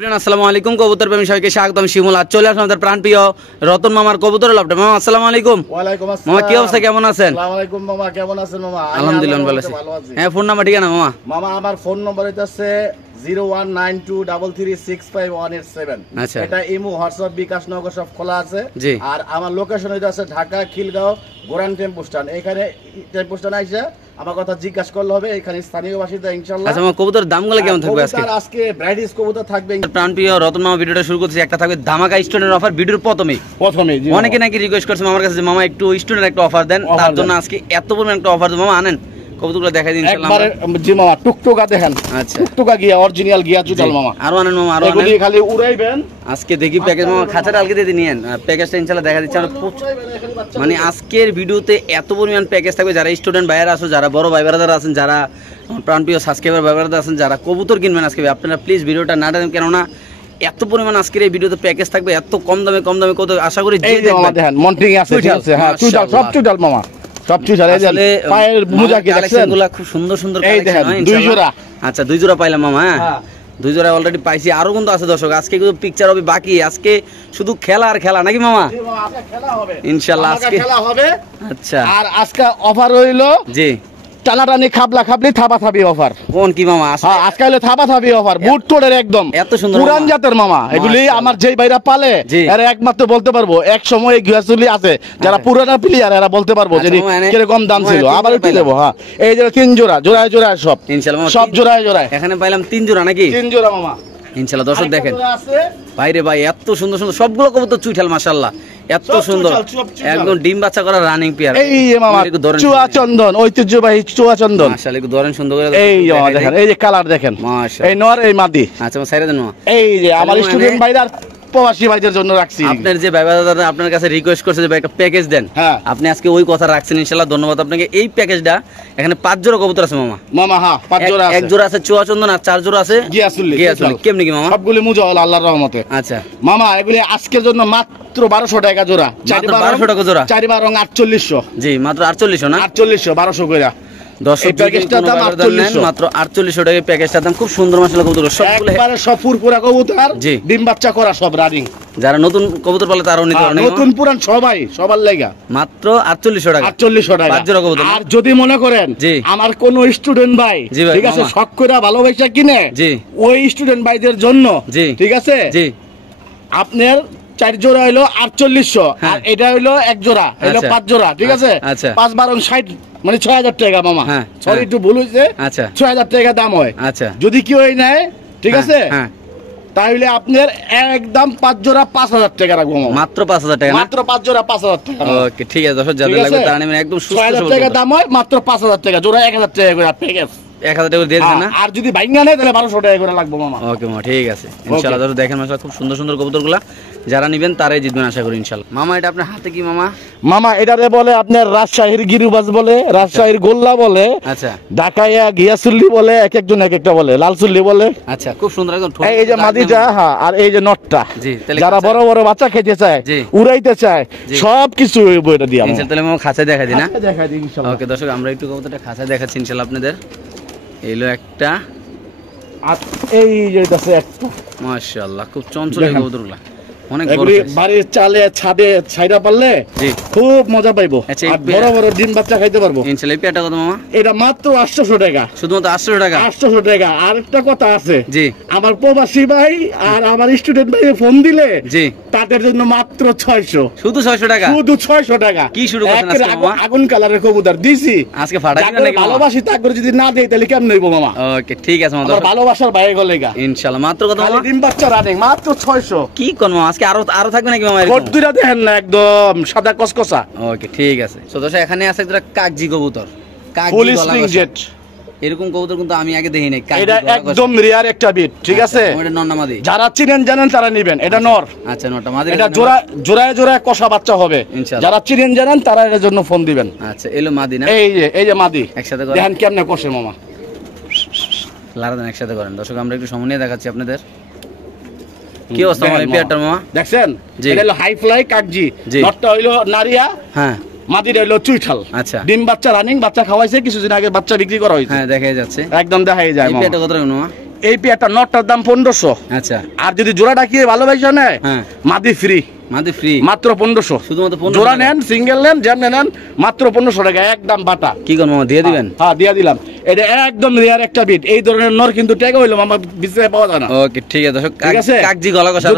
আসসালামু আলাইকুম কবুতর প্রেমী সবাইকে স্বাগতম। শিমুল আজ চলে আসলাম আমাদের প্রাণপ্রিয় রতন মামার কবুতর লফটে। মামা আসসালামু আলাইকুম। ওয়ালাইকুম আসসালাম। মামা কি অবস্থা, কেমন আছেন? আসসালামু আলাইকুম মামা, কেমন আছেন মামা? আলহামদুলিল্লাহ ভালো আছি। হ্যাঁ, ফোন নাম্বার ঠিকানা মামা? মামা আমার ফোন নম্বর হইতাছে 0192336518 আচ্ছা, এটা ইমো হোয়াটসঅ্যাপ বিকাশ নগর সব খোলা আছে। জি। আর আমার লোকেশন হইতাছে ঢাকা খিলগাঁও গোরান টেম্পো স্ট্যান্ড। এখানে টেম্পো স্ট্যান্ড আইসা আমার কথা জিজ্ঞাসা করলে হবে। এখানে স্থানীয় বাসিন্দা ইনশাআল্লাহ। আচ্ছা মামা, কবুতরের দামগুলো কেমন থাকবে আজকে? আজকে ব্রাইডিস কবুতর থাকবে। প্রাণপ্রিয় রতন মামা ভিডিওটা শুরু করতেছি, একটা থাকবে ধামাকা স্টুডেন্ট অফার ভিডিওর প্রথমে। অনেকে নাকি রিকোয়েস্ট করছে মামার কাছে যে মামা একটু স্টুডেন্ট একটা অফার দেন, তার জন্য আজকে এত পরিমাণ একটা অফার দেব। মামা আনেন কবুতরগুলো দেখাই দিন ইনশাআল্লাহ। একবারে জি মামা, টুকটুকা দেখেন। আচ্ছা, টুকটুকা গিয়া অরিজিনাল গিয়া চুটাল মামা। আরো আনেন মামা, আরো এগুলি আনেন। খালি উড়াইবেন। আজকে দেখি প্যাকেজ মামা খাঁচাটা আলকে দিয়ে নিয়েন, প্যাকেজটা ইনশাআল্লাহ দেখা দিচ্ছি আমরা। মানে আজকের ভিডিওতে এত পরিমাণ প্যাকেজ থাকবে। যারা স্টুডেন্ট ভাইয়ারা আছো, যারা বড় ভাই ব্রাদার আছেন, যারা প্রাণপ্রিয় সাবস্ক্রাইবার ভাই ব্রাদার আছেন, যারা কবুতর কিনবেন আজকে, আপনারা প্লিজ ভিডিওটা না টানেন, কেননা এত পরিমাণ আজকের এই ভিডিওতে প্যাকেজ থাকবে। এত কম দামে কত আশা করি এই যে মামা দেখেন মন্টিং আছে, ঠিক আছে? হ্যাঁ, চুটাল সব চুটাল মামা, সব চুটাল। এই যে পায়ের মোজা কি দেখছেন? কালেকশনগুলো খুব সুন্দর সুন্দর এই দেখেন, দুই জোড়া। আচ্ছা, দুই জোড়া পাইলাম মামা। হ্যাঁ, দুই জোড়া অলরেডি পাইছি, আরো কিন্তু আছে দর্শক। আজকে কিন্তু পিকচার হবে বাকি, আজকে শুধু খেলা আর খেলা নাকি মামা? ইনশাআল্লাহ আজকে খেলা হবে। আচ্ছা, আর আজকে অফার হইলো জি টানাটানি খাবলা খাবলি থাবা থাবি অফার। কোন কি মামা? হ্যাঁ, আজকে হলো থাবা থাবি অফার। বুট তোড়ের একদম এত সুন্দর পুরান জাতের মামা। এগুলি আমার যেই ভাইরা পালে এরা একমাত্র বলতে পারবো। এক সময় গিয়াসুলি আছে যারা পুরানা প্লেয়ার, এরা বলতে পারবো যে কিরকম দাম ছিল। আবার একটু দেবো। হ্যাঁ, এই যে 3 জোড়া, জোড়ায় জোড়ায় সব ইনশাআল্লাহ, সব জোড়ায় জোড়ায়। এখানে পাইলাম 3 জোড়া নাকি? 3 জোড়া মামা ইনশাআল্লাহ। দর্শক দেখেন ভাইরে ভাই, এত সুন্দর সুন্দর সবগুলো কবুতর চুইঠাল মাশাআল্লাহ, এত সুন্দর একদম ডিম বাচ্চা করা রানিং পেয়ার। এই যে মামা চুয়া চন্দন, ঐতিহ্যবাহী চুয়া চন্দন। মাশাআল্লাহ, একটু ধরেন সুন্দর করে। এই যে মামা দেখেন, এই যে কালার দেখেন মাশাআল্লাহ। এই নর, এই মাদি। আচ্ছা সাইরা দেন মামা। এই যে আমার স্টুডেন্ট ভাইরা প্রবাসী ভাইদের জন্য রাখছি। আপনার যে ভাই দাদা আপনার কাছে রিকোয়েস্ট করছে যে ভাই একটা প্যাকেজ দেন, আপনি আজকে ওই কথা রাখছেন ইনশাআল্লাহ। ধন্যবাদ আপনাকে। এই প্যাকেজটা এখানে 5 জোড়া কবুতর আছে মামা। মামা হ্যাঁ, 5 জোড়া আছে। 1 জোড়া আছে চুয়া চন্দন আর 4 জোড়া আছে গিয়াসুলি। কেমনি কি মামা? সবগুলি মুজা হল আল্লাহর রহমতে। আচ্ছা মামা, এগুলি আজকের জন্য মাত্র 1200 টাকা জোড়া। 1200 টাকা জোড়া। 4 বার রং 4800। জি, মাত্র 4800 না? 4800, 1200 কইরা। দর্শক প্যাকেজটার দাম 4800, মাত্র 4800 টাকা প্যাকেজটার দাম। খুব সুন্দর মাশাআল্লাহ কবুতর সবগুলো একবারে সব ফুরফুরা কবুতর, ডিম বাচ্চা করা সব রানিং। যারা নতুন কবুতর পালে তারাও নিতে পারে, নতুন পুরান সবাই, সবার লাগা মাত্র 4800 টাকা। 4800 টাকা 5 জোড়া কবুতর। আর যদি মনে করেন আমার কোন স্টুডেন্ট ভাই, ঠিক আছে, শখ কইরা ভালোবাসা কিনে, জি, ওই স্টুডেন্ট ভাইদের জন্য, জি, ঠিক আছে, জি, আপনার 4 জোড়া হলো 4800, আর এটা হলো 1 জোড়া হলো 5 জোড়া, ঠিক আছে? 5 বার 60, মানে 6000 টাকা মামা। সরি, একটু ভুল হইছে। আচ্ছা, 6000 টাকা দাম হয়। আচ্ছা, যদি কেউ এই নেয়, ঠিক আছে, তাহলে আপনার একদম 5 জোড়া 5000 টাকা রাখবো মাত্র। 5000 টাকা, মাত্র 5 জোড়া 5000 টাকা। ওকে, ঠিক আছে দর্শক, যাদের লাগবে তারা নেবেন। একদম সুস্থ 6000 টাকা দাম হয়, মাত্র 5000 টাকা জোড়া। 1000 টাকা করে প্যাকেজ, 1000 টাকা দিয়ে দেন না? আর যদি বাইঙ্গা নেয় তাহলে 1200 টাকা করে লাগবে মামা। ওকে মামা, ঠিক আছে ইনশাআল্লাহ। দর্শক দেখেন মাশাআল্লাহ খুব সুন্দর সুন্দর কবুতরগুলা, যারা নেবেন তারাই জিতবেন আশা করি ইনশাআল্লাহ। মামা, এটা আপনার হাতে কি মামা? মামা, এটারে বলে আপনার রাজশাহীর গিরুবাজ বলে, রাজশাহীর গোল্লা বলে, আচ্ছা, ঢাকাইয়া গিয়াসুল্লি বলে, এক একজন এক একটা বলে, লালচুল্লি বলে। আচ্ছা, খুব সুন্দর একদম। এই যে মাদিটা, হ্যাঁ, আর এই যে নটটা, জি, যারা বড় বড় বাচ্চা খেতে চায়, উড়াইতে চায়, সব কিছু বইটা দিয়া ইনশাআল্লাহ। তাহলে মামা খাঁচা দেখাই দিই না? দেখাই দিই ইনশাআল্লাহ। ওকে দর্শক, আমরা একটু কবুতরটা খাঁচা দেখাচ্ছি ইনশাআল্লাহ আপনাদের। এইলো একটা, আর এই যে আছে একটা, মাশাআল্লাহ খুব চঞ্চল এই কবুতরগুলা, অনেক বড় বাড়ির চালে ছাদে ছাইরা পারলে খুব মজা পাইবো। বড় বড় ডিম বাচ্চা খাইতে পারবো ইনশাআল্লাহ। এই পেয়ারটা কত মামা? এটা মাত্র 800 টাকা, শুধুমাত্র 800 টাকা। 800 টাকা। আর একটা কথা আছে, জি, আমার প্রবাসী ভাই আর আমার স্টুডেন্ট ভাই ফোন দিলে, জি, তাদের জন্য মাত্র 600, শুধু 600 টাকা, শুধু 600 টাকা। কি শুরু করছেন আজকে মামা? আগুন কালারের কবুতর দিছি আজকে, ফাটা দিবেন নাকি? ভালোবাসি তা করে যদি না দেই তাহলে কেমন হইবো মামা? ওকে, ঠিক আছে মামা, আমার ভালোবাসার ভাই গলেগা ইনশাআল্লাহ। মাত্র কত মামা? ডিম বাচ্চা রানিং মাত্র 600। কি কোন মামা, আজকে আরো থাকবে নাকি মামা? কতটা দেখেন না, একদম সাদা কসকসা। ওকে, ঠিক আছে। তো দর্শক, এখানে আছে একটা কাগজি কবুতর, কাগজি জেট। এরকম কবুতর কিন্তু আমি আগে দেখিনি। এটা একদম রিয়ার একটা বিট, ঠিক আছে? এটা নর না মাদি? যারা চিনেন জানেন তারা নেবেন। এটা নর। আচ্ছা, নরটা মাদি। এটা জোড়ায় জোড়ায় কষা বাচ্চা হবে ইনশাআল্লাহ। যারা চিনেন জানেন তারা এর জন্য ফোন দিবেন। আচ্ছা, এলো মাদি না? এই যে মাদি। একসাথে করেন, দেখেন কেমনে কষে মামা। লারাদান একসাথে করেন। দর্শক, আমরা একটু সময় নিয়ে দেখাচ্ছি আপনাদের। কি অবস্থা মানে পেয়ারটার মামা? দেখছেন, এটা হলো হাই ফ্লাই কাগজি, নটটা হইলো নারিয়া, হ্যাঁ, মাদিটা হইলো চুইঠাল। আচ্ছা, ডিম বাচ্চা রানিং, বাচ্চা খাওয়াইছে কিছুদিন আগে, বাচ্চা বিক্রি করা হয়েছে। হ্যাঁ, দেখাই যাচ্ছে, একদম দেখাই যায়। এই পেয়ারটা কত মামা? এই পেয়ারটা নটটার দাম 1500। আচ্ছা, আর যদি জোড়াটা কি ভালোবাসা নেয়, হ্যাঁ, মাদি ফ্রি, মাদি ফ্রি, মাত্র 1500। শুধুমাত্র 1500 জোড়া নেন, সিঙ্গেল নেন, যেমন নেন, মাত্র 1500 টাকা একদম বাটা। কি কোন মামা দিয়ে দিবেন? হ্যাঁ দিয়ে দিলাম। এটা একদম রিয়ার একটা বিট। এই ধরনের নর কিন্তু ট্যাগ হইলো মামা বিচে পাওয়া যায় না। ওকে ঠিক আছে দর্শক, ঠিক আছে, কাকজি গলা কষা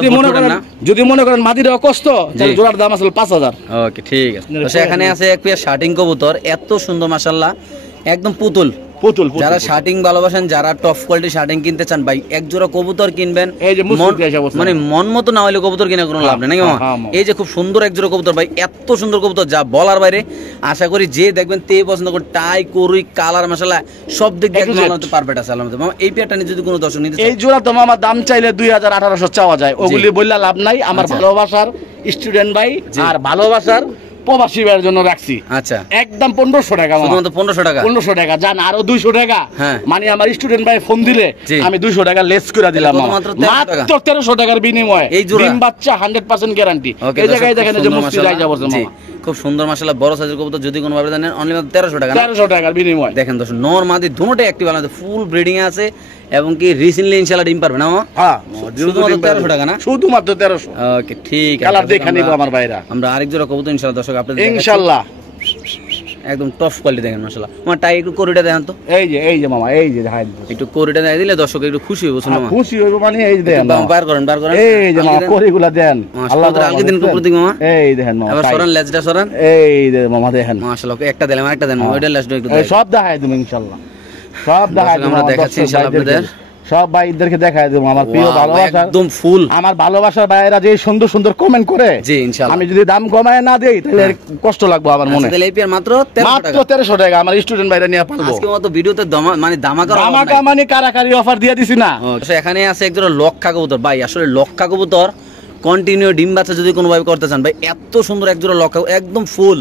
যদি মনে করেন মাদির কষ্ট, তাহলে জোড়ার দাম আসলে 5000। ওকে ঠিক আছে দর্শক, এখানে আছে এক পেয়ার শার্টিং কবুতর, এত সুন্দর মাশাআল্লাহ, একদম পুতুল। যারা শার্টিং ভালোবাসেন, যারা টপ কোয়ালিটি শার্টিং কিনতে চান ভাই, এক জোড়া কবুতর কিনবেন, মানে মন মতো না হলে কবুতর কিনে কোনো লাভ নেই নাকি মামা? এই যে খুব সুন্দর এক জোড়া কবুতর ভাই, এত সুন্দর কবুতর যা বলার বাইরে। আশা করি যে দেখবেন তে পছন্দ করে, টাই করুই কালার মাশাআল্লাহ সব দিক দিয়ে একদম পারফেক্ট আছে আলহামদুলিল্লাহ। মামা এই পেয়ারটা নিয়ে যদি কোনো দর্শক নিতে চায়, এই জোড়া তো মামা দাম চাইলে 2800 চাওয়া যায়, ওগুলি বললা লাভ নাই। আমার ভালোবাসার স্টুডেন্ট ভাই আর ভালোবাসার প্রবাসী ভাইয়ের জন্য রাখছি। আচ্ছা, একদম 1500 টাকা, শুধুমাত্র 1500 টাকা। 1500 টাকা জান, আরো 200 টাকা, হ্যাঁ, মানে আমার স্টুডেন্ট ভাই ফোন দিলে আমি 200 টাকা লেস করে দিলাম মাত্র 1300 টাকার বিনিময়ে। এই জোড়া ডিম বাচ্চা 100% গ্যারান্টি। এই জায়গায় দেখেন যে মুস্তি যাই যাবো মামা, খুব সুন্দর মাশাআল্লাহ বড় সাইজের কবুতর, যদি কোনো ভাবে জানেন অনলি মাত্র 1300 টাকা। 1300 টাকার বিনিময়ে দেখেন দর্শক, নর মাদি দুটোই অ্যাক্টিভ আলাদা, ফুল ব্রিডিং এ আছে এবং কি রিসেন্টলি ইনশাআল্লাহ ডিম পারবে না মামা? হ্যাঁ, শুধুমাত্র 1300 টাকা না? শুধুমাত্র 1300। ওকে ঠিক আছে, কালার দেখে নিব আমার ভাইরা। আমরা আরেক জোড়া কবুতর ইনশাআল্লাহ দর্শক আপনাদের ইনশাআল্লাহ একদম টপ কোয়ালিটি দেখেন মাশাআল্লাহ। আমার টাই একটু কোরিটা দেখান তো। এই যে মামা, এই যে দেখাই একটু কোরিটা দেখাই দিলে দর্শক একটু খুশি হবে। শুনুন মামা, খুশি হইব মানে এই যে দেন, বার করেন এই যে মামা কোরিগুলা দেন। আল্লাহ আলকে দিন কুকুর দিক মামা, এই দেখেন মামা, আবার সরান লেজটা সরান, এই যে মামা দেখেন মাশাআল্লাহ। একটা দিলাম, একটা দেন মামা, ওইটা লেজটা একটু এই সব দেখাই দেব ইনশাআল্লাহ, সব দেখাই দেব। আমরা দেখাচ্ছি ইনশাআল্লাহ আপনাদের সব ভাইদেরকে দেখাই দেব আমার প্রিয় ভালোবাসার, একদম ফুল আমার ভালোবাসার ভাইয়েরা যে সুন্দর সুন্দর কমেন্ট করে। জি ইনশাআল্লাহ, আমি যদি দাম কমায় না দেই তাহলে কষ্ট লাগবে আমার মনে। তাহলে এই পেয়ার মাত্র 1300 টাকা আমার স্টুডেন্ট ভাইরা নিয়ে পারবো। আজকে মতো ভিডিওতে মানে ধামাকা মানে কারাকারি অফার দিয়ে দিছি না। এখানে আছে একজন লক্ষা কবুতর ভাই, আসলে লক্ষা কবুতর কন্টিনিউ ডিম বাচ্চা যদি কোনো ভাবে করতে চান ভাই, এত সুন্দর একজোড়া লক্ষা, একদম ফুল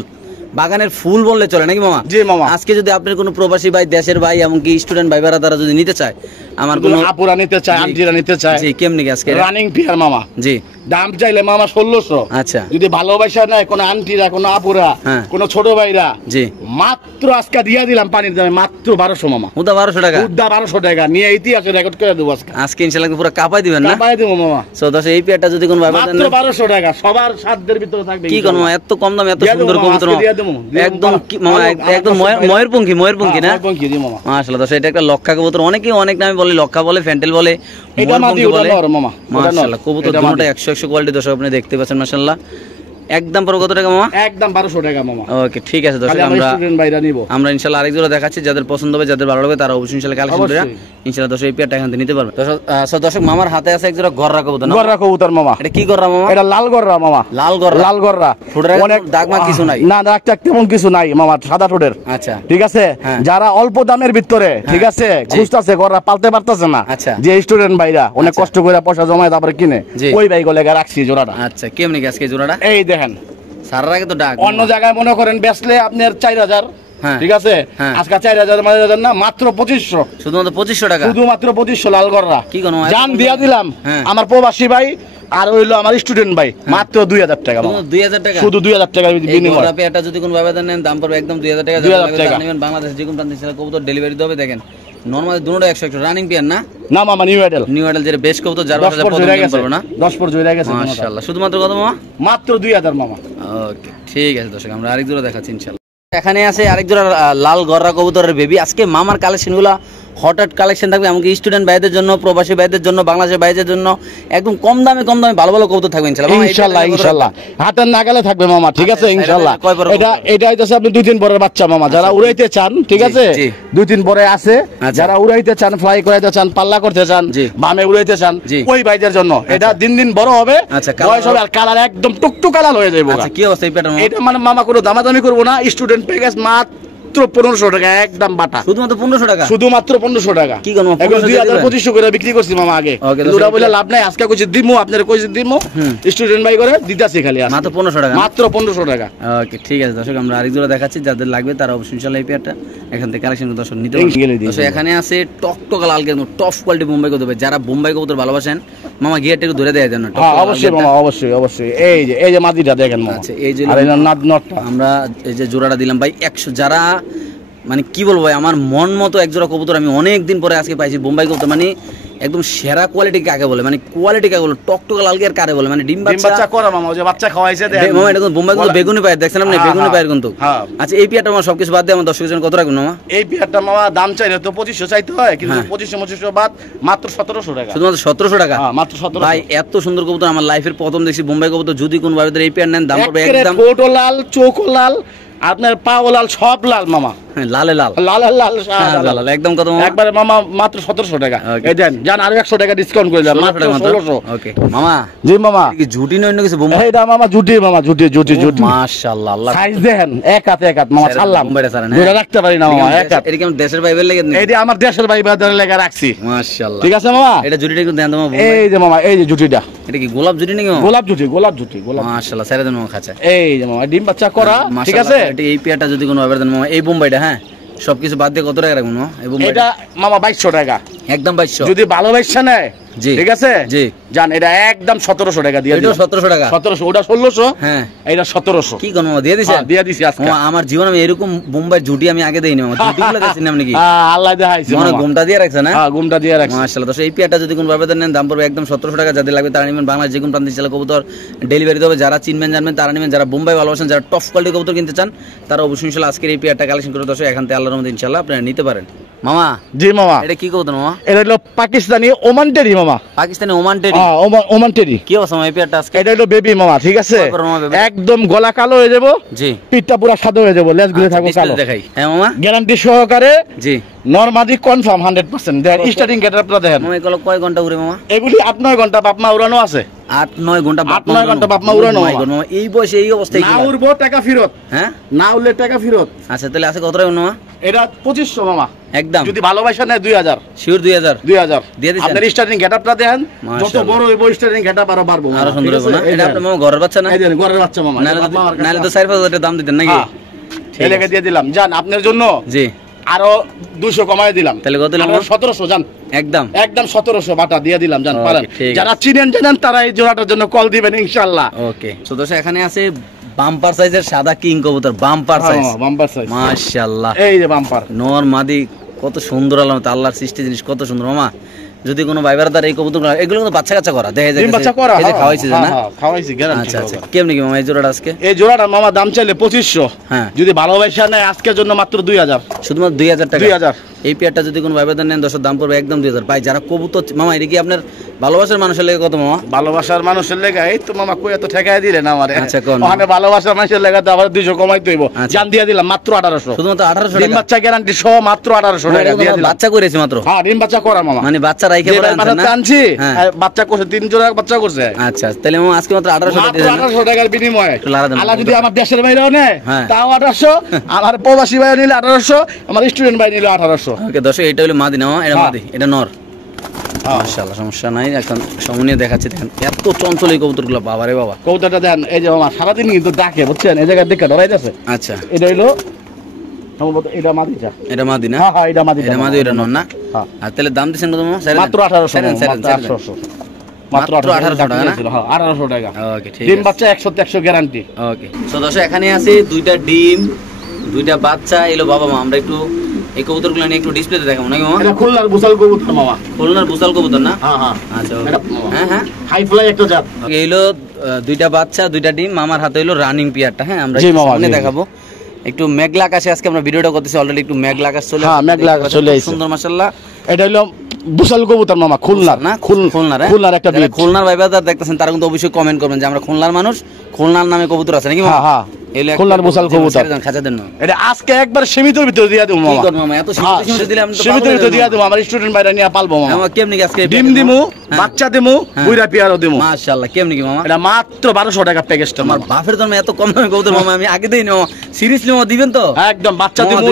বাগানের ফুল বললে চলে নাকি মামা? জি মামা। আজকে যদি আপনার কোনো প্রবাসী ভাই, দেশের ভাই, এমনকি স্টুডেন্ট ভাই বেড়া তারা যদি নিতে চায়, আমার কোনো আপুরা নিতে চায়, আন্টিরা নিতে চায়, জি কেমনি আজকে রানিং পিয়ার মামা, জি দাম চাইলে মামা 1600। আচ্ছা, যদি ভালোবাসা নাই কোনো আন্টিরা, কোনো আপুরা, কোনো ছোট ভাইরা, জি মাত্র আজকে দিয়ে দিলাম পানির দামে মাত্র 1200 মামা। উদা 1200 টাকা, উদা 1200 টাকা নিয়ে ইতিহাসে রেকর্ড করে দেবো আজকে। আজকে ইনশাআল্লাহ পুরো কাপাই দিবেন না? কাপাই দেবো মামা। সো দশ এই পেয়ারটা যদি কোনো ভাই মাত্র 1200 টাকা, সবার সাধ্যের ভিতরে থাকবে। কি করব এত কম দামে এত সুন্দর কবুতর, একদম মামা একদম ময়ূরপঙ্খী না? ময়ূরপঙ্খী জি মামা, মাশাআল্লাহ। দশ এটা একটা লক্ষা কবুতর, অনেকেই অনেক নামে বলে, লক্ষা বলে, ফ্যান্টেল বলে, এটা মাদি বলে মামা। মাশাআল্লাহ কবুতর দুটোটা 100 কোয়ালিটি দর্শক আপনি দেখতে পাচ্ছেন মাশাআল্লাহ। একদম পর কত টাকা মামা? একদম 1200 টাকা মামা। ওকে ঠিক আছে দর্শক, আমরা ইনশাআল্লাহ আরেক জোড়া দেখাচ্ছি, যাদের পছন্দ হবে, যাদের ভালো লাগবে তারা অবশ্যই ইনশাআল্লাহ কালেকশন করে ইনশাআল্লাহ দর্শক এই পেয়ারটা এখান থেকে নিতে পারবে। দর্শক মামার হাতে আছে এক জোড়া গররা কবুতর না? গররা কবুতর মামা। এটা কি গররা মামা? এটা লাল গররা মামা। লাল গররা, লাল গররা, অনেক দাগমা কিছু নাই না? দাগ টাগ তেমন কিছু নাই মামা, সাদা ঠোঁটের। আচ্ছা ঠিক আছে, যারা অল্প দামের ভিতরে ঠিক আছে খুঁজতাছে, গররা পালতে পারতাছে না, যে স্টুডেন্ট ভাইরা অনেক কষ্ট করে পয়সা জমায় তারপরে কিনে, ওই ভাই গলে রাখছি জোড়াটা। আচ্ছা কেমনি আজকে জোড়াটা? এই দেখেন, সারার আগে তো ডাক, অন্য জায়গায় মনে করেন বেচলে আপনার 4000, ঠিক আছে, আজকে 4000 না, মাত্র 2500, শুধুমাত্র 2500 টাকা, শুধুমাত্র 2500 লাল গররা। কি কোন জান দিয়া দিলাম আমার প্রবাসী ভাই আর হইলো আমার স্টুডেন্ট ভাই, মাত্র 2000 টাকা, 2000 টাকা, শুধু 2000 টাকা বিনিময়। এটা যদি কোনো ভাবে নেন দাম পড়বে একদম 2000 টাকা। 2000 টাকা নেবেন বাংলাদেশ যে কোনো প্রান্তে সেটা কবুতর ডেলিভারি দিতে হবে। দেখেন নরমালি দুটোটা 100 রানিং পিয়ার না? না মামা, নিউ আইডল। নিউ আইডল যেটা বেশ কবুতর, যার বাসা প্রথম দিন পারবো না, 10 পর জয় গেছে মাশাআল্লাহ। শুধুমাত্র কত মামা? মাত্র 2000 মামা। ওকে ঠিক আছে দর্শক, আমরা আরেক জোড়া দেখাচ্ছি ইনশাআল্লাহ। এখানে আছে আরেক জোড়া লাল গররা কবুতরের বেবি। আজকে মামার কালেকশনগুলো হঠাৎ কালেকশন থাকবে, এমনকি স্টুডেন্ট ভাইদের জন্য, প্রবাসী ভাইদের জন্য, বাংলাদেশের ভাইদের জন্য একদম কম দামে ভালো ভালো কবুতর থাকবে ইনশাআল্লাহ। ইনশাআল্লাহ হাতের নাগালে থাকবে মামা, ঠিক আছে ইনশাআল্লাহ। এটা হইতাছে আপনি 2-3 পরের বাচ্চা মামা, যারা উড়াইতে চান, ঠিক আছে 2-3 পরে আছে, যারা উড়াইতে চান, ফ্লাই করাইতে চান, পাল্লা করতে চান, বামে উড়াইতে চান, ওই ভাইদের জন্য। এটা দিন দিন বড় হবে, বয়স হবে, আর কালার একদম টুকটুক কালার হয়ে যাবে। আচ্ছা কি অবস্থা এই প্যাটার্ন? এটা মানে মামা কোনো দামাদামি করব না, স্টুডেন্ট প্যাকেজ মাত্র 1500 টাকা, একদম বাটা, শুধুমাত্র 1500 টাকা, শুধুমাত্র 1500 টাকা। কি করব? 2500 করে বিক্রি করছি মামা আগে, ওরা বলে লাভ নাই, আজকে কইছি দিমু, আপনারা কইছি দিমু, স্টুডেন্ট ভাই করে দিতাছি খালি মাত্র 1500 টাকা, মাত্র 1500 টাকা। ওকে ঠিক আছে দর্শক, আমরা আরেক জোড়া দেখাচ্ছি, যাদের লাগবে তারা অবশ্যই ইনশাআল্লাহ এই পেয়ারটা এখান থেকে কালেকশন করে দর্শক নিতে পারবেন। দর্শক এখানে আছে টকটকা লাল গেম, টপ কোয়ালিটি বোম্বাই কবুতর। যারা বোম্বাই কবুতর ভালোবাসেন মামা গিয়ারটা একটু ধরে দেয় দেন না? অবশ্যই মামা, অবশ্যই অবশ্যই। এই যে মাদিটা দেখেন মামা। আচ্ছা এই যে আমরা এই যে জোড়াটা দিলাম ভাই 100, যারা মানে কি বলবো ভাই, আমার মন মতো একজোড়া কবুতর আমি অনেক দিন পরে আজকে পাইছি বোম্বাই কবুতর। মানে একদম সেরা কোয়ালিটি কাকে বলে, মানে কোয়ালিটি কাকে বলে, টকটকা লাল গিয়ার কারে বলে, মানে ডিম বাচ্চা করা মামা, ওই যে বাচ্চা খাওয়াইছে দেখেন মামা, এটা কিন্তু বোম্বাই কিন্তু বেগুনি পায়ের দেখছেন আপনি, বেগুনি পায়ের কিন্তু। আচ্ছা এই পেয়ারটা আমার সবকিছু বাদ দিয়ে আমার দর্শকের জন্য কত রাখবেন মামা? এই পেয়ারটা মামা দাম চাইলে তো 2500 চাইতে হয়, কিন্তু 2500 বাদ মাত্র 1700 টাকা, শুধুমাত্র 1700 টাকা। মাত্র 1700। ভাই এত সুন্দর কবুতর আমার লাইফের প্রথম দেখছি বোম্বাই কবুতর। যদি কোন ভাবে এই পেয়ার নেন দাম পড়বে একদম ঠোঁটও লাল, চোখও লাল, আপনার পাও লাল, সব লাল মামা, লালে লাল লাল লাল লাল একদম কত মামা? একবারে মামা মাত্র 1700 টাকা। এই দেন জান আরো 100 টাকা ডিসকাউন্ট করে দিলাম, মাত্র 1600। ওকে মামা। জি মামা, কি ঝুটি না অন্য কিছু বোম্বাই? এইটা মামা ঝুটি, মামা ঝুটি ঝুটি ঝুটি, মাশাআল্লাহ। আল্লাহ সাইজ দেখেন, এক হাত মামা ছাড়লাম, বোম্বাইটা ছাড়েন ধরে রাখতে পারি না মামা, এক হাত। এটা কি আমার দেশের বাইবেল লাগে? এইটা আমার দেশের বাইবেল লাগা রাখছি, মাশাআল্লাহ। ঠিক আছে মামা, এটা ঝুটিটা একটু দেন তো মামা। এই যে মামা, এই যে ঝুটিটা, এটা কি গোলাপ ঝুটি নাকি মামা? গোলাপ ঝুটি, গোলাপ ঝুটি, গোলাপ। মাশাআল্লাহ, ছেড়ে দেন মামা খাঁচা। এই যে মামা ডিম বাচ্চা করা, ঠিক আছে। এটা এই পেয়ারটা যদি কোনো ভাবে দেন মামা, এই বোম্বাইটা হ্যাঁ সবকিছু বাদ দিয়ে কত টাকা রাখবেন মামা? এই বোম্বাইটা এটা মামা 2200 টাকা, একদম 2200। যদি ভালোবাসা নেয় জি ঠিক আছে, জি জান এটা একদম 1700 টাকা দিয়ে দিলাম। 1700 টাকা, 1700, ওটা 1600, হ্যাঁ এটা 1700। কি কোন মামা দিয়ে দিছেন? দিয়ে দিছি আজকে। মামা আমার জীবনে আমি এরকম বোম্বাই ঝুটি আমি আগে দেইনি মামা। ঝুটিগুলো দেখছেন আপনি কি? আল্লাহ দেখাইছে মনে মামা, ঘুমটা দিয়ে রাখছেন না? হ্যাঁ ঘুমটা দিয়ে রাখছি। মাশাআল্লাহ। তো এই পেয়ারটা যদি কোন ভাবে নেন দাম পড়বে একদম 1700 টাকা। যাদের লাগবে তারা নেবেন, বাংলাদেশ যে কোন প্রান্তে চাইলে কবুতর ডেলিভারি দেবে। যারা চিনবেন জানবেন তারা নেবেন, যারা বোম্বাই ভালোবাসেন, যারা টপ কোয়ালিটি কবুতর কিনতে চান তারা অবশ্যই ইনশাআল্লাহ আজকের এই পেয়ারটা কালেকশন করে দর্শক এখান থেকে আল্লাহর রহমতে ইনশাআল্লাহ আপনারা নিতে পারেন। মামা জি মামা, এটা কি কবুতর মামা? এটা হলো পাকিস্তানি ওমান টেরি মামা, পাকিস্তানি ওমান টেরি। ওমান টেরি। কি অবস্থা মামা এই পেয়ারটা আজকে? এটা হলো বেবি মামা, ঠিক আছে, একদম গলা কালো হয়ে যাবো, জি পিঠটা পুরো সাদা হয়ে যাবো, লেজ গুলো থাকবে কালো। দেখাই হ্যাঁ মামা, গ্যারান্টি সহকারে, জি নরমাদি কনফার্ম 100%। দেখেন স্টার্টিং গেটআপটা দেখেন মামা। এগুলো কয় ঘন্টা উড়ে মামা? এগুলি 8-9 ঘন্টা বাপমা উড়ানো আছে, 8-9 ঘন্টা 8-9 ঘন্টা বাপমা উড়ানো। মামা এই বয়সে এই অবস্থায় না উড়বো টাকা ফেরত, হ্যাঁ না উড়লে টাকা ফেরত। আচ্ছা তাহলে আছে কত টাকা মামা? এটা 2500 মামা, একদম যদি ভালোবাসা নেয় 2000, শিওর 2000 দিয়ে দিচ্ছেন। আপনার স্টার্টিং গেটআপটা দেখেন, যত বড় হইব স্টার্টিং গেটআপ আরো বাড়বো, আরো সুন্দর হবে না? এটা আপনার মামা ঘরের বাচ্চা না? এই দেন ঘরের বাচ্চা মামা, নালে তো 4-5 হাজার দাম দিতেন নাকি? ঠিক আছে দিয়ে দিলাম, জান আপনার জন্য জি আরো 200 কমায় দিলাম। তাহলে কত দিলাম? 1700 জান, একদম 1700 বাটা দিয়ে দিলাম জান। পারেন যারা চিনেন জানেন তারা এই জোড়াটার জন্য কল দিবেন ইনশাআল্লাহ। ওকে সো দর্শক এখানে আছে বাম্পার সাইজের সাদা কিং কবুতর, বাম্পার সাইজ, বাম্পার সাইজ মাশাআল্লাহ। এই যে বাম্পার, নর মাদি কত সুন্দর আলামত, আল্লাহর সৃষ্টি জিনিস কত সুন্দর মামা। যদি কোনো ভাই ব্রাদার এই কবুতর, এগুলো কিন্তু বাচ্চা কাচ্চা করা দেখা যায়, বাচ্চা করা, এই যে খাওয়াইছি না? খাওয়াইছি গ্যারান্টি। আচ্ছা আচ্ছা কেমনি কি মামা এই জোড়াটা আজকে? এই জোড়াটা মামা দাম চাইলে 2500, হ্যাঁ যদি ভালোবাসা নেয় আজকের জন্য মাত্র 2000, শুধুমাত্র 2000 টাকা। 2000 এই পেয়ারটা যদি কোনো ভাই ব্রাদার নেন দর্শক দাম পড়বে একদম 2000। ভাই যারা কবুতর মামা, এটা কি আপনার ভালোবাসার মানুষের লেগে কত মামা? ভালোবাসার মানুষের লেগে এই তো মামা কই এত ঠেকায় দিলেন আমারে। আচ্ছা কোন ওখানে ভালোবাসার মানুষের লেগে তো আবার 200 কমাই দেব, জান দিয়ে দিলাম মাত্র 1800, শুধুমাত্র 1800 ডিম টাকা। বাচ্চা গ্যারান্টি সহ মাত্র 1800 টাকা দিয়ে দিলাম। বাচ্চা করেছে মাত্র? হ্যাঁ ডিম বাচ্চা করা মামা, মানে বাচ্চা রাইখে পড়ে আনছেন না? আনছি, বাচ্চা করছে 3 জোড়া বাচ্চা করছে। আচ্ছা তাহলে মামা আজকে মাত্র 1800 টাকা দিয়ে দেন। 1800 টাকার বিনিময়ে আল্লাহ যদি আমার দেশের বাইরেও নেয় তাও 1800, আমার প্রবাসী ভাই নিলে 1800, আমার স্টুডেন্ট ভাই নিলে 1800। ওকে দর্শক এটা হলো মাদি না, এটা মাদি, এটা নর। মাশাআল্লাহ সমস্যা নাই, এখন সমনিয়ে দেখাচ্ছি। দেখেন এত চঞ্চল এই কবুতরগুলো, বাবা রে বাবা। কবুতরটা দেন, এই যে মামা সারাদিন কিন্তু ডাকে বুঝছেন, এই জায়গা দেখে ডরাইতেছে। আচ্ছা এটা হলো সম্ভবত এটা মাদিটা, এটা মাদি না? হ্যাঁ এটা মাদি, এটা মাদি, এটা নর না? হ্যাঁ। আর তাহলে দাম দিছেন কত মামা? মাত্র 1800, মাত্র 1800 টাকা না? হ্যাঁ 1800 টাকা। ওকে ঠিক আছে। ডিম বাচ্চা 100 গ্যারান্টি। ওকে সো দর্শক এখানে আছে দুইটা ডিম, দুইটা বাচ্চা এলো বাবা মা। আমরা একটু এই কবুতরগুলো নিয়ে একটু ডিসপ্লেতে দেখাবো নাকি মামা? এটা খুলনার বুসাল কবুতর মামা, খুলনার বুসাল কবুতর না? হ্যাঁ হ্যাঁ আচ্ছা হ্যাঁ হ্যাঁ হাই ফ্লাই একটা জাত। ওকে এইলো দুইটা বাচ্চা, দুইটা ডিম। মামার হাতে হইলো রানিং পিয়ারটা। হ্যাঁ আমরা সামনে দেখাবো। একটু মেঘলা আকাশে আজকে আমরা ভিডিওটা করতেছি, অলরেডি একটু মেঘলা আকাশ চলে, হ্যাঁ মেঘলা আকাশ চলে আইছে, সুন্দর মাশাআল্লাহ। এটা হলো বুসাল কবুতর মামা, খুলনার না? খুলনার একটা ব্রিড। খুলনার ভাইবাদার দেখতেছেন তারা কিন্তু অবশ্যই কমেন্ট করবেন যে আমরা খুলনার মানুষ, খুলনার নামে কবুতর আছে নাকি মামা? হ্যাঁ খুলনার বুসাল কবুতর। খাঁচা দেন না, এটা আজকে একবার সীমিতের ভিতরে দিয়ে দেব মামা। কি করব মামা, এত সীমিত দিলে আমরা সীমিতের ভিতরে দিয়ে দেব, আমার স্টুডেন্ট ভাইরা নিয়ে পালবো মামা। মামা কেমনি কি আজকে ডিম দিমু, বাচ্চা দিমু, বুইরা পিয়ারও দিমু। মাশাআল্লাহ কেমনি কি মামা? এটা মাত্র 1200 টাকা প্যাকেজটা। আমার বাপের জন্য এত কম দামে কবুতর মামা আমি আগে দেই না। সিরিয়াসলি মামা দিবেন তো? একদম বাচ্চা দিমু,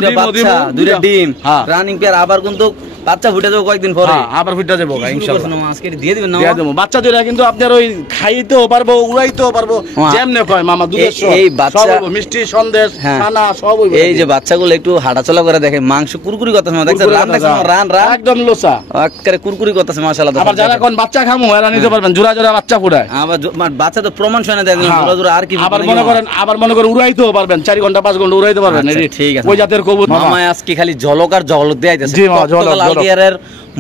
দুইটা ডিম রানিং পেয়ার, আবার কিন্তু বাচ্চা ফুটে যাবে কয়েকদিন পরে, আবার ফুটে যাবে ইনশাআল্লাহ। আজকে দিয়ে দিবেন না? দিয়ে দেব। বাচ্চা দুইটা কিন্তু আপনার ওই খাইতেও পারবো, উড়াইতেও পারবো, যেমনে কয় মামা দুধের সব। এই বাচ্চা মিষ্টি সন্দেশ খানা সব হইবে। এই যে বাচ্চাগুলো একটু হাঁটাচলা করে দেখে, মাংস কুরকুরি করতেছে মামা, দেখছেন? রান দেখছেন? রান একদম লোসা একেবারে কুরকুরি করতেছে মাশাআল্লাহ। আবার যারা কোন বাচ্চা খামু এরা নিতে পারবেন, জোড়া জোড়া বাচ্চা ফুটায়। আবার বাচ্চা তো প্রমাণ শুনে দেন জোড়া জোড়া। আর কি আবার মনে করেন উড়াইতেও পারবেন, 4 ঘন্টা 5 ঘন্টা উড়াইতে পারবেন। ঠিক আছে ওই জাতের কবুতর মামা আজকে খালি ঝলক আর ঝলক দেয়াইতেছে। জি মামা ঝলক লালগিয়ারের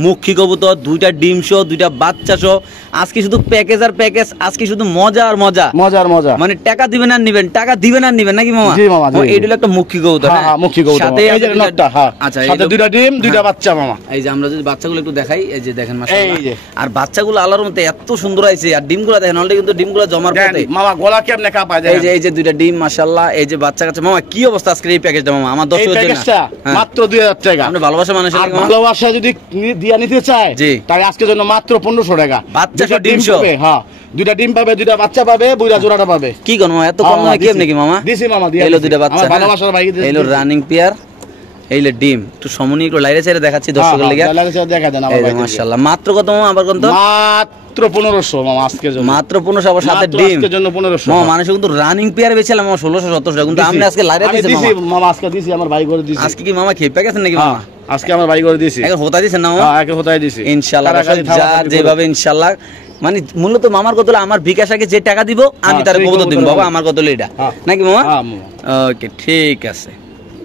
মুখী কবুতর, দুইটা ডিম সহ, দুইটা বাচ্চা সহ। আজকে শুধু প্যাকেজ আর প্যাকেজ, আজকে শুধু মজা আর মজা, মজার মজা। মানে টাকা দিবেন আর নিবেন, টাকা দিবেন আর নিবেন নাকি মামা? জি মামা, এইটা হলো একটা মুখী কবুতর। হ্যাঁ মুখী কবুতর, সাথে এই যে নটটা। হ্যাঁ আচ্ছা, সাথে দুইটা ডিম, দুইটা বাচ্চা মামা। এই যে আমরা যদি বাচ্চাগুলো একটু দেখাই, এই যে দেখেন মাশাআল্লাহ। এই যে আর বাচ্চাগুলো আল্লাহর মতে এত সুন্দর আইছে, আর ডিমগুলো দেখেন অলরেডি কিন্তু ডিমগুলো জমার পথে মামা। গলা কেমনে কাঁপায় এই যে, এই যে দুইটা ডিম মাশাআল্লাহ। এই যে বাচ্চা কাচ্চা মামা, কি অবস্থা আজকের এই প্যাকেজটা মামা? আমার দর্শকের জন্য মাত্র 2000 টাকা। আপনি ভালোবাসা মানুষের লাগে মামা, ভালোবাসা যদি দিয়া নিতে চায় তাই আজকের জন্য মাত্র 1500 টাকা। বাচ্চা সহ ডিম সহ। হ্যাঁ দুইটা ডিম পাবে, দুইটা বাচ্চা পাবে, বুইরা জোড়াটা পাবে। কি কোন মামা এত কম দামে কি আপনি কি মামা দিছি মামা? দিয়া এলো দুইটা বাচ্চা, আমার ভালোবাসার ভাই দিছি। এলো রানিং পেয়ার, এইলে ডিম। একটু সমনি একটু লাইরে চাইরে দেখাচ্ছি দর্শকের লাগি। দেখা দেন আমার ভাই মাশাআল্লাহ। মাত্র কত মামা? আবার কত? মাত্র 1500 মামা আজকের জন্য। মাত্র 1500, আবার সাথে ডিম। আজকের জন্য 1500 মামা। মানুষ কিন্তু রানিং পেয়ার বেচছিলাম মামা 1600-1700 টাকা, কিন্তু আপনি আজকে লাইরে দিয়েছেন মামা। মামা আজকে দিছি, আমার ভাই করে দিছি। আজকে কি মামা খেপে গেছেন নাকি মামা? আজকে আমার ভাই করে দিছি। এখন হতা দিয়েছেন না মামা? হ্যাঁ এখন হতাই দিছি ইনশাআল্লাহ। যার যেভাবে ইনশাআল্লাহ, মানে মূলত মামার কত হলো, আমার বিকাশ আগে যে টাকা দিব আমি তার কবুতর দিব বাবা, আমার কত হলো এটা নাকি মামা? ওকে ঠিক আছে।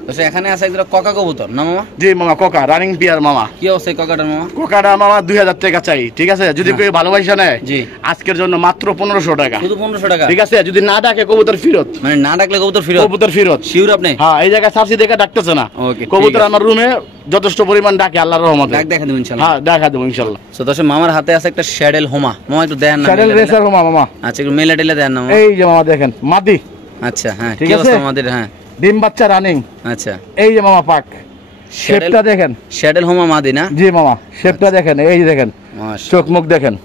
তো এখানে আছে একটা কোকা কবুতর না মামা? জি মামা, কোকা রানিং পিয়ার মামা। কি অবস্থা কোকাটার মামা? কোকাটা মামা 2000 টাকা চাই, ঠিক আছে? যদি কেউ ভালোবাসা নেয় জি আজকের জন্য মাত্র 1500 টাকা। শুধু 1500 টাকা, ঠিক আছে? যদি না ডাকে কবুতর ফেরত, মানে না ডাকলে কবুতর ফেরত? কবুতর ফেরত। শিওর আপনি? হ্যাঁ এই জায়গায় সার্সি দেখে ডাকতেছে না। ওকে কবুতর আমার রুমে যথেষ্ট পরিমাণ ডাকে আল্লাহর রহমতে। ডাক দেখা দেব ইনশাআল্লাহ। হ্যাঁ দেখা দেব ইনশাআল্লাহ। সো দর্শক মামার হাতে আছে একটা শ্যাডেল হোমা। মামা একটু দেন না। শ্যাডেল রেসার হোমা মামা। আচ্ছা একটু মেলা টেলা দেন না মামা। এই যে মামা দেখেন মাদি। আচ্ছা হ্যাঁ কি অবস্থা আমাদের? হ্যাঁ ডিম বাচ্চা রানিং। আচ্ছা এই যে মামা পাক, শেপটা দেখেন। শ্যাডেল হোমা মাদি না? জি মামা শেপটা দেখেন, এই যে দেখেন চোখ মুখ দেখেন।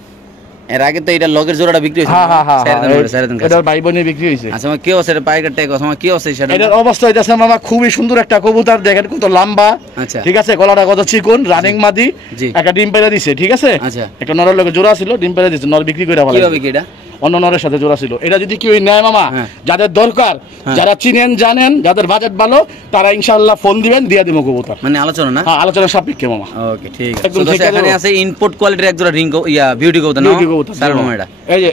এর আগে তো এটা লগের জোড়াটা বিক্রি হইছে। হ্যাঁ হ্যাঁ হ্যাঁ এটা এটার ভাই বোনের বিক্রি হইছে। আচ্ছা কি অবস্থা এটা? পাইকার টাকা মামা কি অবস্থা সেটা? এটার অবস্থা হইতাছে মামা খুবই সুন্দর একটা কবুতর, দেখেন কত লম্বা। আচ্ছা ঠিক আছে? গলাটা কত চিকন, রানিং মাদি। একটা ডিম পেড়ে দিছে, ঠিক আছে? আচ্ছা একটা নরের লগে জোড়া ছিল, ডিম পেড়ে দিছে, নর বিক্রি করে ভালো। কিভাবে কি এটা? অন্য নরের সাথে জোড়া ছিল। এটা যদি কেউ নেয় মামা, যাদের দরকার, যারা চিনেন জানেন, যাদের বাজেট ভালো, তারা ইনশাআল্লাহ ফোন দিবেন, দিয়ে দিব কবুতর। মানে আলোচনা না? হ্যাঁ আলোচনা সাপেক্ষে মামা। ওকে ঠিক আছে। তো এখানে আছে ইনপুট কোয়ালিটির এক জোড়া রিং ইয়া বিউটি কবুতর না? বিউটি কবুতর স্যার মামা এটা। এই যে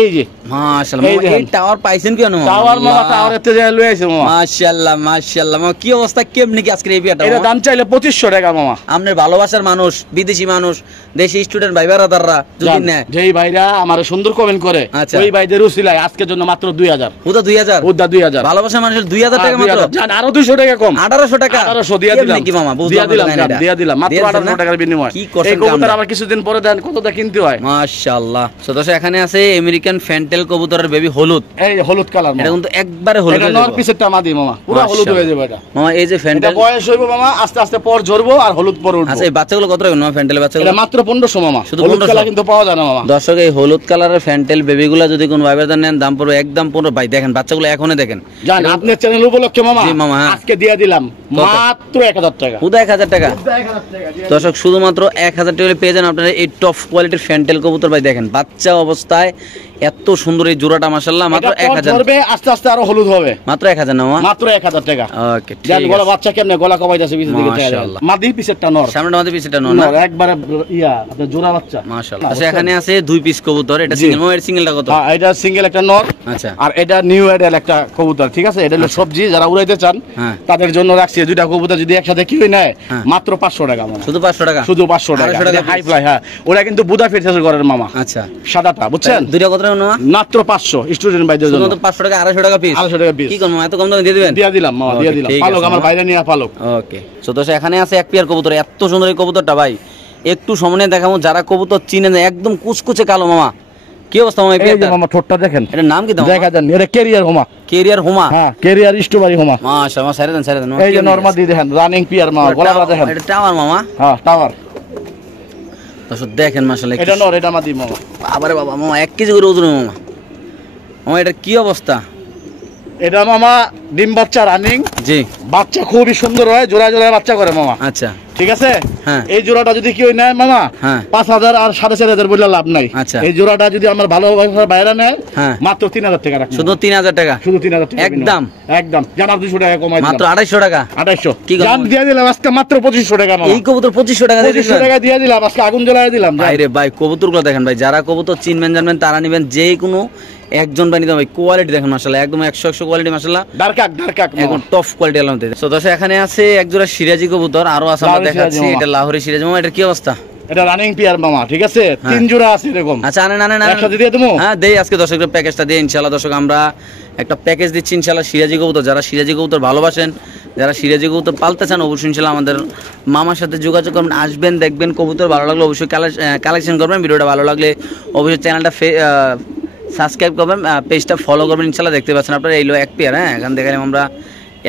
এই যে মাশাআল্লাহ মামা, এই টাওয়ার পাইছেন কি মামা? টাওয়ার মামা, টাওয়ারের তে যায় লই আইছে মামা। মাশাআল্লাহ মাশাআল্লাহ মামা, কি অবস্থা কেমনি কি আজকে এই বিয়াটা? এটা দাম চাইলে 2500 টাকা মামা। আপনার ভালোবাসার মানুষ, বিদেশি মানুষ, দেশি স্টুডেন্ট ভাই বেরাদাররা যদি নেয়, যেই ভাইরা আমারে সুন্দর কমেন্ট করে, ওই ভাইদের উসিলায় আজকের জন্য মাত্র 2000। ওটা 2000? ওটা 2000। ভালোবাসার মানুষের 2000 টাকা মাত্র? জান আরো 200 টাকা কম। 1800 টাকা? 1800 দিয়া দিলাম কি মামা? দিয়া দিলাম মাত্র 1800 টাকার বিনিময়ে। এই কবুতর আবার কিছুদিন পরে দেন কতটা কিনতে হয়। মাশাআল্লাহ। সো দর্শক এখানে আছে আমেরিকান ফ্যান্টেল কবুতরের বেবি হলুদ। এই হলুদ কালার এটা কিন্তু একবারে হলুদ। এটা নর পিসেরটা মাদি মামা, পুরো হলুদ হয়ে যাবে এটা মামা। এই যে ফ্যান্টেল বয়স হইব মামা, আস্তে আস্তে পর ঝরবো আর হলুদ পর উঠবে। আচ্ছা এই বাচ্চাগুলো কত টাকা মামা? ফ্যান্টেল বাচ্চাগুলো এটা মাত্র 1500 মামা। শুধু হলুদ কালার কিন্তু পাওয়া যায় না মামা। দর্শক এই হলুদ কালারের ফ্যান্টেল বেবিগুলো যদি কোন ভাইবার নেন, দাম পড়বে একদম 15। ভাই দেখেন বাচ্চাগুলো এখনই দেখেন। জান আপনার চ্যানেল উপলক্ষে মামা, জি মামা আজকে দিয়ে দিলাম মাত্র 1000 টাকা। শুধু 1000 টাকা? দর্শক শুধুমাত্র 1000 টাকা পেয়ে যান আপনারা এই টপ কোয়ালিটির ফ্যান্টেল কবুতর। ভাই দেখেন বাচ্চা অবস্থায় এত সুন্দর এই জোড়াটা মাশাআল্লাহ। মাত্র 1000 ধরবে, আস্তে আস্তে আরো হলুদ হবে। মাত্র 1000 না মামা? মাত্র 1000 টাকা। ওকে ঠিক জান আছে। গলা বাচ্চা কেমনে গলা কবাইতাছে পিছে দিকে মাশাআল্লাহ। মাদি পিছেরটা নর, সামনেটা মাদি পিছেরটা নর না? একবারে ইয়া আপনার জোড়া বাচ্চা মাশাআল্লাহ। আচ্ছা এখানে আছে দুই পিস কবুতর। এটা সিঙ্গেল মামা? এর সিঙ্গেলটা কত? হ্যাঁ এটা সিঙ্গেল একটা নর। আচ্ছা আর এটা নিউ এডেল একটা কবুতর, ঠিক আছে? এটা হলো সবজি, যারা উড়াইতে চান তাদের জন্য রাখছি। দুইটা কবুতর যদি একসাথে কি নেয় মাত্র 500 টাকা মামা। শুধু 500 টাকা? শুধু 500 টাকা হাই ফ্লাই। হ্যাঁ ওরা কিন্তু বুদা ফিরতেছে ঘরের মামা। আচ্ছা সাদাটা বুঝছেন? দুইটা কত টাকা মামা? মাত্র 500 স্টুডেন্ট ভাইদের জন্য। শুধু 500 টাকা? 250 টাকা পিস? 250 টাকা পিস। কি করব এত কম দামে দিয়ে দিবেন? দিয়ে দিলাম মামা, দিয়ে দিলাম। পালক আমার বাইরে নিয়ে পালক। ওকে সো দর্শক এখানে আছে এক পেয়ার কবুতর। এত সুন্দর এই কবুতরটা ভাই, একটু সামনে দেখাবো। যারা কবুতর চিনে না, একদম কুচকুচে কালো মামা। কি অবস্থা মামা এই পেয়ারটা? মামা ঠোঁটটা দেখেন। এটার নাম কি দাও? দেখা যান এটা ক্যারিয়ার হোমা। ক্যারিয়ার হোমা? হ্যাঁ ক্যারিয়ার স্ট্রবেরি হোমা। মাশাআল্লাহ সাইরে দেন সাইরে দেন। এই যে নরমাদি দেখেন রানিং পিয়ার মামা, গলাটা দেখেন। এটা টাওয়ার মামা? হ্যাঁ টাওয়ার। দর্শক দেখেন মাশাআল্লাহ। এটা নর, এটা মাদি মামা। আবারে বাবা মামা 1 কেজি করে ওজন মামা। মামা এটা কি অবস্থা? এটা মামা ডিম বাচ্চা রানিং। জি বাচ্চা খুবই সুন্দর হয়, জোড়া জোড়া বাচ্চা করে মামা। আচ্ছা ঠিক আছে? হ্যাঁ এই জোড়াটা যদি কেউ নেয় মামা 5000 আর 4500 বললে লাভ নাই। আচ্ছা এই জোড়াটা যদি আমার ভালোবাসার বাইরে নেয় মাত্র 3000 টাকা রাখবো। শুধু 3000 টাকা? শুধু 3000 টাকা একদম একদম। জানার 200 টাকা কমাই দিলাম। মাত্র 250 টাকা? 250 কি জান দিয়ে দিলাম আজকে মাত্র 2500 টাকা মামা। এই কবুতর 2500 টাকা দিয়ে দিলাম? 2500 টাকা দিয়ে দিলাম আজকে, আগুন জ্বালায় দিলাম। ভাই রে ভাই কবুতরগুলো দেখেন ভাই, যারা কবুতর চিনবেন জানবেন তারা নেবেন। যে কোনো একজন বানিয়ে ভাই কোয়ালিটি দেখেন মাশাআল্লাহ একদম 100 কোয়ালিটি মাশাআল্লাহ ডারকাক একদম টপ কোয়ালিটি আলহামদুলিল্লাহ। তো দর্শক এখানে আছে এক জোড়া সিরাজি কবুতর, আরো আছে আমরা দেখাচ্ছি। এটা লাহোরি সিরাজি মামা, এটা কি অবস্থা? এটা রানিং পেয়ার মামা, ঠিক আছে? 3 জোড়া আছে এরকম। আচ্ছা আনেন একসাথে দিয়ে দেবো। হ্যাঁ দেই, আজকে দর্শকদের প্যাকেজটা দিয়ে ইনশাআল্লাহ। দর্শক আমরা একটা প্যাকেজ দিচ্ছি ইনশাআল্লাহ সিরাজি কবুতর, যারা সিরাজি কবুতর ভালোবাসেন, যারা সিরাজি কবুতর পালতে চান, অবশ্যই ইনশাআল্লাহ আমাদের মামার সাথে যোগাযোগ করবেন, আসবেন, দেখবেন কবুতর ভালো লাগলে অবশ্যই কালেকশন করবেন। ভিডিওটা ভালো লাগলে অবশ্যই চ্যানেলটা সাবস্ক্রাইব করবেন, পেজটা ফলো করবেন ইনশাআল্লাহ। দেখতে পাচ্ছেন আপনারা এইলো এক পেয়ার, হ্যাঁ এখান দেখালাম আমরা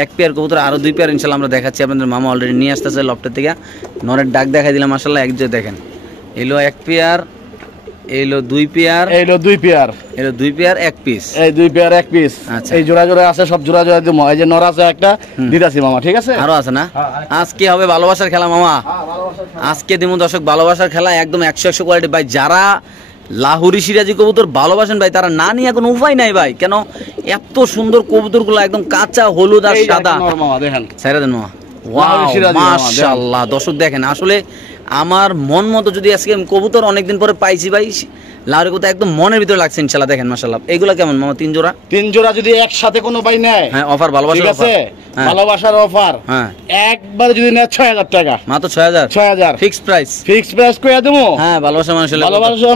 এক পেয়ার কবুতর, আরও 2 পেয়ার ইনশাআল্লাহ আমরা দেখাচ্ছি আপনাদের। মামা অলরেডি নিয়ে আসতেছে লফটের থেকে, নরের ডাক দেখাই দিলাম মাশাআল্লাহ। এক যে দেখেন এলো এক পেয়ার, এলো 2 পেয়ার, এলো 2 পেয়ার, এলো 2 পেয়ার 1 পিস, এই 2 পেয়ার 1 পিস। আচ্ছা এই জোড়া আছে, সব জোড়া দিমু। এই যে নর আছে একটা দিতাছি মামা, ঠিক আছে? আরো আছে না? আজকে হবে ভালোবাসার খেলা মামা, আজকে দিমু দর্শক ভালোবাসার খেলা, একদম 100 কোয়ালিটি ভাই। যারা লাহোরি সিরাজি কবুতর ভালোবাসেন ভাই, তারা না নিয়ে এখন উপায় নাই ভাই। কেন এত সুন্দর কবুতরগুলো একদম কাঁচা হলুদ আর সাদা। দেখেন সাইরা দেন মামা, ওয়াও মাশাআল্লাহ। দর্শক দেখেন আসলে আমার মন মতো যদি আজকে কবুতর অনেকদিন পরে পাইছি ভাই, লাহোরি কবুতর একদম মনের ভিতরে লাগছে ইনশাআল্লাহ। দেখেন মাশাআল্লাহ এগুলা কেমন মামা? 3 জোড়া, 3 জোড়া যদি একসাথে কোনো ভাই নেয়, হ্যাঁ অফার ভালোবাসার অফার, ভালোবাসার অফার, হ্যাঁ একবার যদি নেয় 6000 টাকা, মাত্র 6000 ফিক্স প্রাইস কইয়া দেবো। হ্যাঁ ভালোবাসার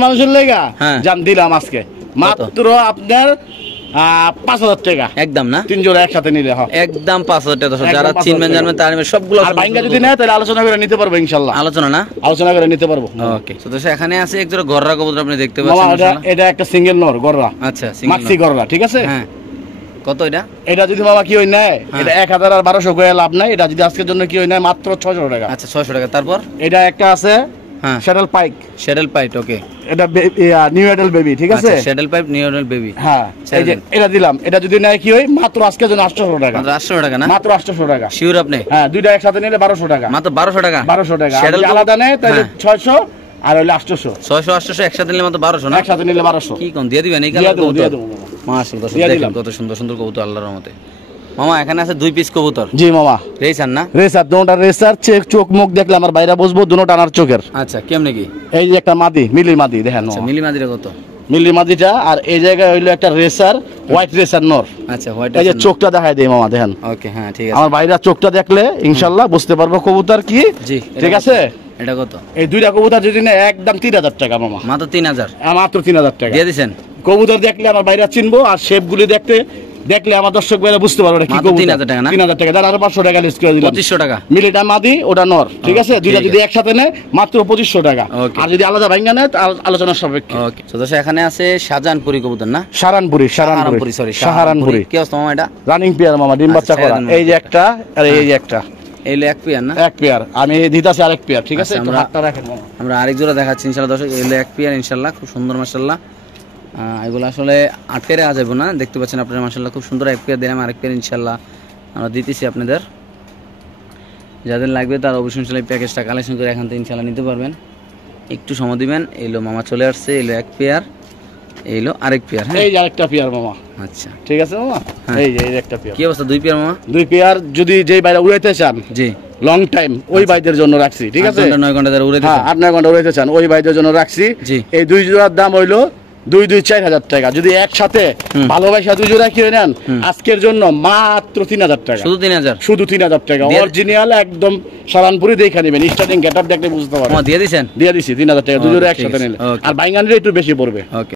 মানুষের লেগা জান দিলাম আজকে মাত্র আপনার 5000 টাকা একদম, না 3 জোড়া একসাথে নিলে একদম 5000 টাকা। যারা চিনবেন জানবেন তার সবগুলো, আর বাইঙ্গা যদি নেয় তাহলে আলোচনা করে নিতে পারবো ইনশাআল্লাহ। আলোচনা করে নিতে পারবো। ওকে, তো এখানে আছে এক জোড়া গররা কবুতর, আপনি দেখতে পাচ্ছেন মাশাআল্লাহ। এটা একটা সিঙ্গেল নর গররা, আচ্ছা মাক্সি গররা, ঠিক আছে? হ্যাঁ কত এটা? এটা যদি বাবা কি হই নেয়, এটা 1000 আর 1200 কইয়া লাভ নাই। এটা যদি আজকের জন্য কি হই নেয় মাত্র 600 টাকা। আচ্ছা 600 টাকা। তারপর এটা একটা আছে শ্যাডেল পাইট, ওকে। এটা নিউ এডেল বেবি, ঠিক আছে? শ্যাডেল পাইপ নিউ এডেল বেবি, হ্যাঁ এই যে এটা দিলাম। এটা যদি নেয় কি হই মাত্র আজকের জন্য 800 টাকা। মাত্র 800 টাকা না? মাত্র 800 টাকা। শিওর আপনি? হ্যাঁ, দুইটা একসাথে নিলে 1200 টাকা। মাত্র 1200 টাকা। 1200 টাকা। শ্যাডেল আলাদা নেয় তাহলে 600 আর হইলো 800। 600 800 একসাথে নিলে মাত্র 1200 না? একসাথে নিলে 1200। কি কোন দিয়ে দিবেন? এই কালার কবুতর দিয়ে দেব মাশাআল্লাহ। দেখেন কত সুন্দর সুন্দর কবুতর আল্লাহর রহমতে। মামা এখানে আছে 2 পিস কবুতর। জি মামা, রেসার না? রেসার, দুটোটা রেসার। চোখ মুখ দেখলে আমার বাইরে বসবো, দুটো টানার চোখের। আচ্ছা কেমনে কি? এই যে একটা মাদি, মিলি মাদি দেখেন। আচ্ছা মিলি মাদিটা কত? মিলি মাদিটা আর এই জায়গায় হইলো একটা রেসার, হোয়াইট রেসার নর। আচ্ছা হোয়াইট। এই যে চোখটা দেখাই দেই মামা, দেখেন। ওকে হ্যাঁ ঠিক আছে। আমার বাইরে চোখটা দেখলে ইনশাআল্লাহ বুঝতে পারবো কবুতর কি। জি ঠিক আছে। এটা কত? এই দুইটা কবুতর যদি না একদম 3000 টাকা মামা। মাত্র 3000? মাত্র 3000 টাকা দিয়ে দিবেন। কবুতর দেখলে আমার বাইরে চিনবো, আর শেপগুলি দেখলে আমার দর্শক ভাইরা বুঝতে পারবে কি কবুতর। 3000 টাকা না? 3000 টাকা। আর 500 টাকা লিস্ট করে দিলাম। 2500 টাকা। মিলিটা মাদি, ওটা নর, ঠিক আছে? দুইটা যদি একসাথে নেয় মাত্র 2500 টাকা। আর যদি আলাদা ভাঙা নেয় আলোচনা সাপেক্ষে। ওকে, তো দর্শক এখানে আছে শাহজাহানপুরি কবুতর না? সাহারানপুরি, সরি শাহরানপুরি। কি অবস্থা মামা? এটা রানিং পেয়ার মামা, ডিম বাচ্চা করা। এই যে একটা আর এই যে একটা, এইলো এক পেয়ার না? এক পেয়ার। আমি দিতাছি আরেক পেয়ার, ঠিক আছে? একটু হাতটা রাখেন মামা। আমরা আরেক জোড়া দেখাচ্ছি ইনশাআল্লাহ দর্শক। এইলো এক পেয়ার ইনশাআল্লাহ, খুব সুন্দর মাশাআল্লাহ। এগুলো আসলে আটকে রাখা যাবে না, দেখতে পাচ্ছেন আপনারা মাশাআল্লাহ খুব সুন্দর এক পেয়ার দিলাম। আরেক পেয়ার ইনশাআল্লাহ আমরা দিতেছি আপনাদের। যাদের লাগবে তার অবশ্যই ইনশাআল্লাহ প্যাকেজটা কালেকশন করে এখান থেকে ইনশাআল্লাহ নিতে পারবেন। একটু সময় দিবেন। এইলো মামা চলে আসছে, এইলো এক পেয়ার, এইলো আরেক পেয়ার। হ্যাঁ এই যে আরেকটা পেয়ার মামা। আচ্ছা ঠিক আছে মামা। এই যে এই একটা পেয়ার। কি অবস্থা? 2 পেয়ার মামা? 2 পেয়ার যদি যেই বাইরে উড়াইতে চান, জি লং টাইম, ওই বাইদের জন্য রাখছি, ঠিক আছে? 9 ঘন্টা ধরে উড়াইতে চান? হ্যাঁ 8-9 ঘন্টা উড়াইতে চান, ওই বাইদের জন্য রাখছি। এই 2 জোড়ার দাম হইলো 2-4 টাকা। যদি একসাথে ভালোবাসা 2 জোড়া কিনে নেন আজকের জন্য মাত্র 3000 টাকা। শুধু 3000? শুধু 3000 টাকা। অরিজিনাল একদম শাহরানপুরি দেখে নেবেন, স্টার্টিং গেটআপ দেখলে বুঝতে পারবেন। দিয়ে দিছেন? দিয়ে দিছি 3000 টাকা 2 জোড়া একসাথে নিলে। আর বাইঙ্গানিটা একটু বেশি পড়বে। ওকে।